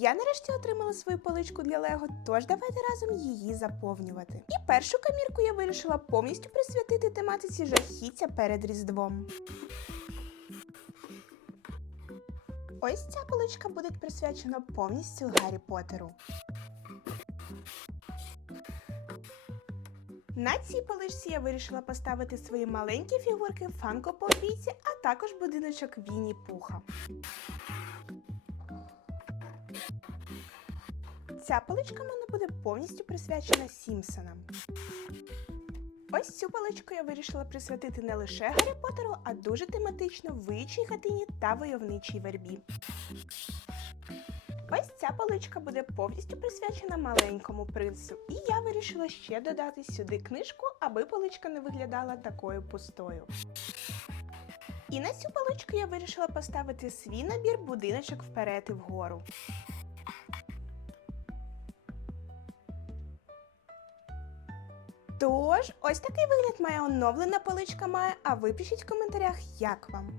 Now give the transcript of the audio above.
Я нарешті отримала свою поличку для Лего, тож давайте разом її заповнювати. І першу камірку я вирішила повністю присвятити тематиці жахіття перед Різдвом. Ось ця поличка буде присвячена повністю Гаррі Поттеру. На цій поличці я вирішила поставити свої маленькі фігурки Фанко Попіці, а також будиночок Вінні Пуха. Ця поличка в мене буде повністю присвячена Сімпсонам. Ось цю поличку я вирішила присвятити не лише Гаррі Поттеру, а дуже тематично виючій хатині та войовничій вербі. Ось ця поличка буде повністю присвячена маленькому принцу, і я вирішила ще додати сюди книжку, аби поличка не виглядала такою пустою. І на цю поличку я вирішила поставити свій набір будиночок вперед і вгору. Тож, ось такий вигляд моя оновлена поличка має, а ви пишіть в коментарях, як вам.